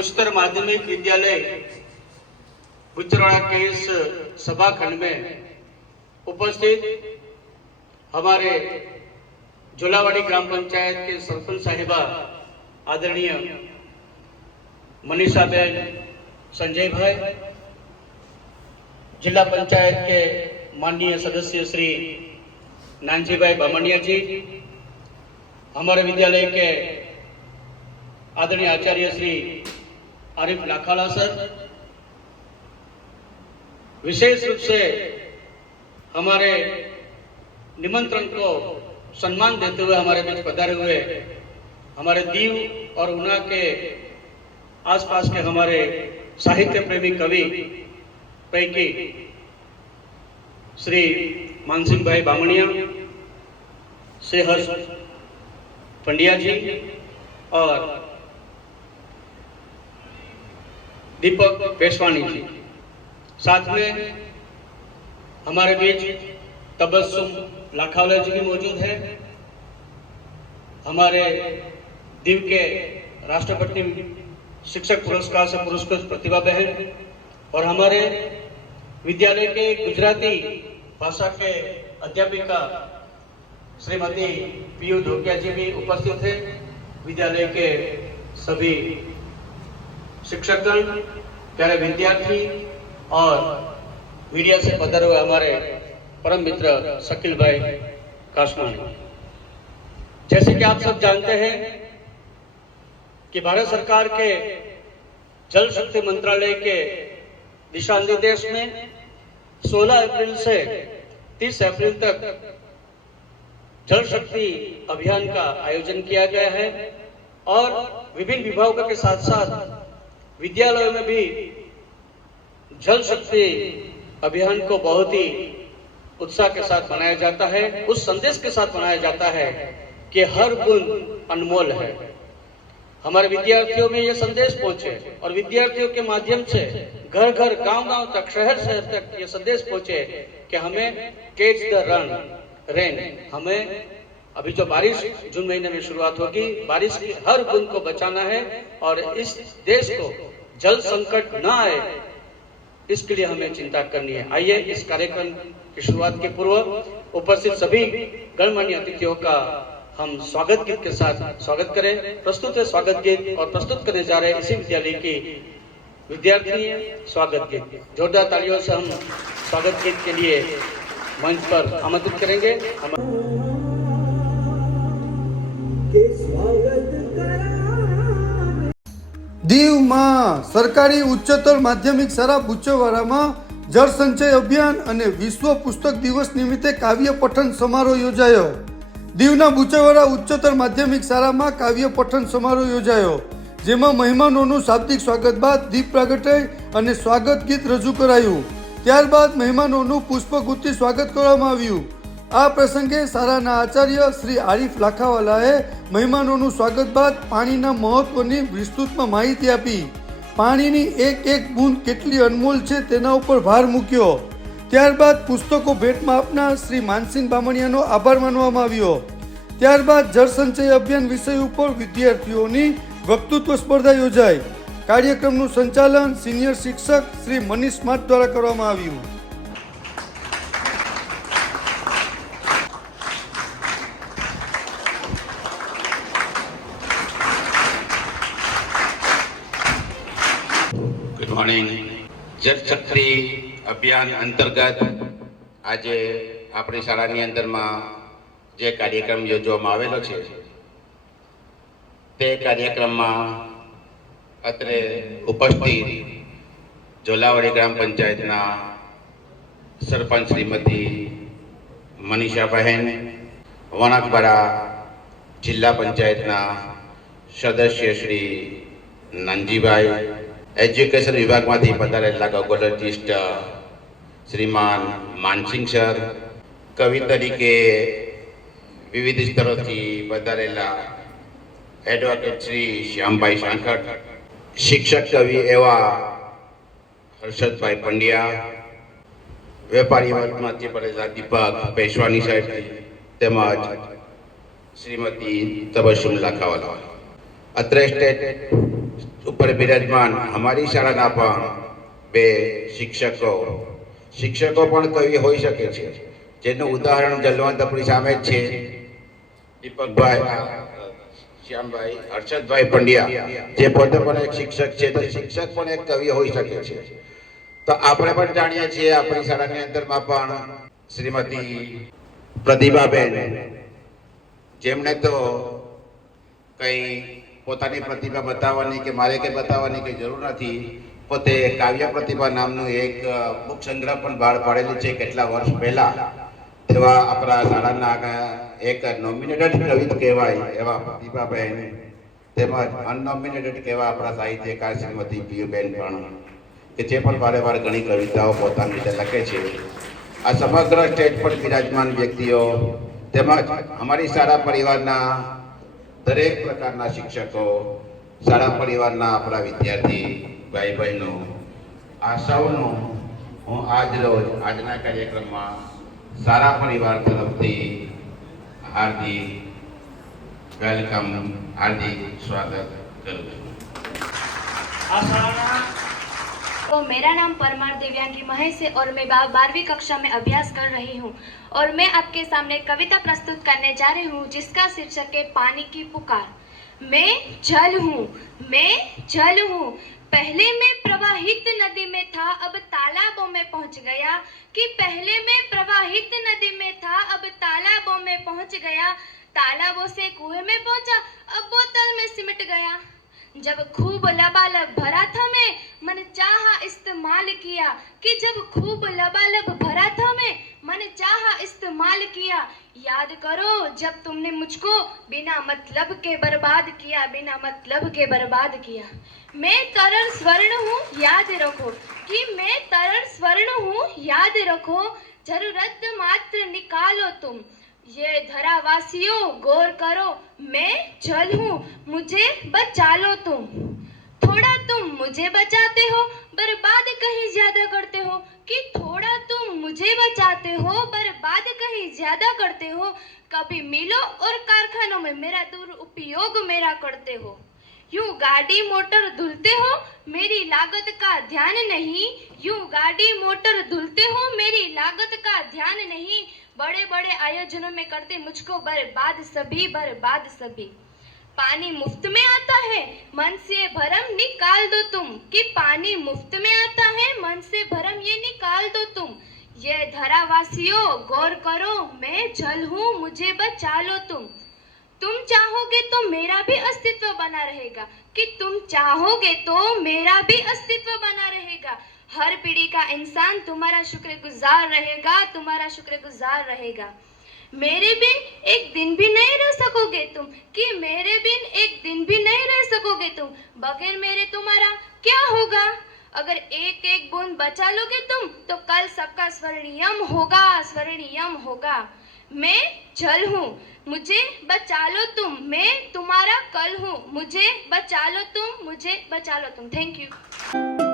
उच्चतर माध्यमिक विद्यालय के इस सभा खंड में उपस्थित हमारे झोलावाड़ी ग्राम पंचायत के सरपंच साहिबा आदरणीय मनीषाबेन संजय भाई, जिला पंचायत के माननीय सदस्य श्री नानजी भाई बामणिया जी, हमारे विद्यालय के आदरणीय आचार्य श्री आरिफ लाखाला सर। विशेष रूप से हमारे निमंत्रण को सम्मान देते हुए हमारे बीच पधारे हुए हमारे दीव और उना के आसपास के हमारे साहित्य प्रेमी कवि पैकी श्री मानसिंह भाई बामणिया, श्री हर्ष पंडिया जी और दीपक पेशवानी जी। साथ में हमारे बीच तबस्सुम लाखावला जी भी मौजूद है। हमारे दीव के राष्ट्रपति शिक्षक पुरस्कार से पुरस्कृत प्रतिभा बहन और हमारे विद्यालय के गुजराती भाषा के अध्यापिका श्रीमती पीयू धोकिया जी भी उपस्थित थे विद्यालय के सभी शिक्षकगण प्यारे विद्यार्थी और मीडिया से पधारे हुए हमारे परम मित्र शकील भाई काशमानी जैसे कि आप सब जानते हैं कि भारत सरकार के जल शक्ति मंत्रालय के दिशा निर्देश में 16 अप्रैल से 30 अप्रैल तक जल शक्ति अभियान का आयोजन किया गया है और विभिन्न विभागों के साथ साथ विद्यालयों में भी जल शक्ति अभियान को बहुत ही उत्साह के साथ मनाया जाता है। उस संदेश के साथ मनाया जाता है कि हर बूंद अनमोल है। हमारे विद्यार्थियों में ये संदेश पहुँचे और विद्यार्थियों के माध्यम से घर घर गाँव गाँव तक शहर शहर तक ये संदेश पहुँचे कि हमें कैच द रन रेन हमें, अभी जो बारिश जून महीने में शुरुआत होगी, बारिश की हर बूंद को बचाना है और इस देश को जल संकट न आए, इसके लिए हमें चिंता करनी है। आइए इस कार्यक्रम की शुरुआत के पूर्व उपस्थित सभी गणमान्य अतिथियों का हम स्वागत गीत के साथ स्वागत करें। प्रस्तुत है स्वागत गीत और प्रस्तुत करने जा रहे इसी विद्यालय की विद्यार्थी स्वागत गीत। जोरदार तालियों से हम स्वागत गीत के लिए मंच पर आमंत्रित करेंगे। દીવમાં સરકારી ઉચ્ચતર માધ્યમિક શાળા બુચવાડામાં જળ સંચય અભિયાન અને વિશ્વ પુસ્તક દિવસ નિમિત્તે કાવ્ય પઠન સમારોહ યોજાયો. દીવના બુચવાડા ઉચ્ચતર માધ્યમિક શાળામાં કાવ્ય પઠન સમારોહ યોજાયો, જેમાં મહેમાનોનું શાબ્દિક સ્વાગત બાદ દીપ પ્રાગટ્ય અને સ્વાગત ગીત રજૂ કરાયું. ત્યારબાદ મહેમાનોનું પુષ્પગુત્તી સ્વાગત કરવામાં આવ્યું. આ પ્રસંગે શાળાના આચાર્ય શ્રી આરિફ લાખાવાલાએ મહેમાનોનું સ્વાગત બાદ પાણીના મહત્વની વિસ્તૃતમાં માહિતી આપી. પાણીની એક એક બૂંદ કેટલી અનમોલ છે તેના ઉપર ભાર મૂક્યો. ત્યારબાદ પુસ્તકો ભેટમાં આપનાર શ્રી માનસિંહ બામણિયાનો આભાર માનવામાં આવ્યો. ત્યારબાદ જળસંચય અભિયાન વિષય ઉપર વિદ્યાર્થીઓની વક્તૃત્વ સ્પર્ધા યોજાઈ. કાર્યક્રમનું સંચાલન સિનિયર શિક્ષક શ્રી મનીષ સ્માર્ટ દ્વારા કરવામાં આવ્યું. મોર્નિંગ જળ અભિયાન અંતર્ગત આજે આપણી શાળાની અંદરમાં જે કાર્યક્રમ યોજવામાં આવેલો છે, તે કાર્યક્રમમાં અત્રે ઉપસ્થિત ઝોલાવાડી ગ્રામ પંચાયતના સરપંચ શ્રીમતી મનીષાબહેન વણાકબરા જિલ્લા પંચાયતના સદસ્ય શ્રી નાનજીભાઈ એજ્યુકેશન વિભાગમાંથી પધારેલા ગોગોલોજીસ્ટ શ્રીમાન માનસિંહ સર, કવિ તરીકે વિવિધ સ્તરોથી પધારેલા એડવોકેટ શ્રી શ્યામભાઈ સાંકટ શિક્ષક કવિ એવા હર્ષદભાઈ પંડ્યા, વેપારી વર્ગમાંથી પડેલા દીપક પેશવાની સાહેબ તેમજ શ્રીમતી તબસ્સુમ લાખાવાલા. અત્રે સ્ટેટ ઉપર બિરાજમાન અમારી શાળાના પણ બે શિક્ષકો શિક્ષકો પણ કવિ હોઈ શકે છે. જેનું ઉદાહરણ જલવંત આપણી સામે જ છે. દીપકભાઈ, શ્યામભાઈ, હર્ષદભાઈ પંડ્યા, જે પોતે પણ એક શિક્ષક છે, તો શિક્ષક પણ એક કવિ હોઈ શકે છે. તો આપણે પણ જાણીએ છીએ આપણી શાળાની અંદરમાં પણ શ્રીમતી પ્રતિભાબેન જેમણે તો કઈ પોતાની પ્રતિભા બતાવવાની કે મારે કે બતાવવાની કે જરૂર નથી, પોતે કાવ્ય પ્રતિભા નામનું એક બુક સંગ્રહ પણ બહાર પાડેલું છે કેટલા વર્ષ પહેલા. તેવા આપણા શાળાના એક નોમિનેટેડ કવિ કહેવાય એવા પ્રતિભાબેન તેમજ અનનોમિનેટેડ કહેવા આપણા સાહિત્યકાર શ્રીમતી પિયુબેન પણ, કે જે પણ વારે વાર ઘણી કવિતાઓ પોતાની રીતે લખે છે. આ સમગ્ર સ્ટેજ પર બિરાજમાન વ્યક્તિઓ તેમજ અમારી શાળા પરિવારના દરેક પ્રકારના શિક્ષકો, શાળા પરિવારના આપણા વિદ્યાર્થી ભાઈ બહેનો આ સૌનું હું આજ રોજ આજના કાર્યક્રમમાં સારા પરિવાર તરફથી હાર્દિક વેલકમ, હાર્દિક સ્વાગત કરું છું. આ શાળાના तो मेरा नाम परमार दिव्यांगी महेश है और मैं बारहवीं कक्षा में अभ्यास कर रही हूँ। और मैं आपके सामने कविता प्रस्तुत करने जा रही हूँ, जिसका शीर्षक है पानी की पुकार। मैं जल हूँ, मैं जल हूँ। पहले मैं प्रवाहित नदी में था, अब तालाबों में पहुँच गया। कि पहले मैं प्रवाहित नदी में था, अब तालाबों में पहुँच गया। तालाबों से कुएँ में पहुँचा, अब बोतल में सिमट गया। जब खूब लबालब भरा था मैं, मैंने चाहा इस्तेमाल किया कि जब खूब लबालब भरा था मैं, मैंने चाहा इस्तेमाल किया। याद करो, जब तुमने मुझको बिना मतलब के बर्बाद किया, बिना मतलब के बर्बाद किया। मैं तरल स्वर्ण हूँ, याद रखो। कि मैं तरल स्वर्ण हूँ, याद रखो। ज़रूरत मात्र निकालो तुम। ये धरावासियों, गौर करो, मैं जल हूँ, मुझे बचा लो तुम। थोड़ा तुम मुझे बचाते हो, बर्बाद कहीं ज़्यादा करते हो। कि थोड़ा तुम मुझे बचाते हो, बर्बाद कहीं ज़्यादा करते हो। कभी मिलो और कारखानों में मेरा दुरुपयोग मेरा करते हो। यूँ गाड़ी, मोटर धुलते हो, मेरी लागत का ध्यान नहीं। यूँ गाड़ी, मोटर धुलते हो, मेरी लागत का ध्यान नहीं। बड़े बड़े आयोजनों में करते मुझको बर्बाद सभी बर्बाद सभी। पानी मुफ़्त में आता है, मन से भरम निकाल दो तुम। कि पानी मुफ़्त में आता है, मन से भरम ये निकाल दो तुम। ये धरावासियों, गौर करो, मैं जल हूँ, मुझे बचा लो तुम। तुम चाहोगे तो मेरा भी अस्तित्व बना रहेगा। कि तुम चाहोगे तो मेरा भी अस्तित्व बना रहेगा। हर पीढ़ी का इंसान तुम्हारा शुक्रगुजार रहेगा, तुम्हारा शुक्रगुजार रहेगा। मेरे बिन एक दिन भी नहीं रह सकोगे तुम। कि मेरे बिन एक दिन भी नहीं रह सकोगे तुम। बगैर मेरे तुम्हारा क्या होगा? अगर एक एक बूंद बचा लोगे तुम तो कल सबका स्वर्णियम होगा स्वर्णियम होगा। मैं जल हूँ, मुझे बचा लो तुम। मैं तुम्हारा कल हूँ, मुझे बचा लो तुम, मुझे बचा लो तुम। Thank you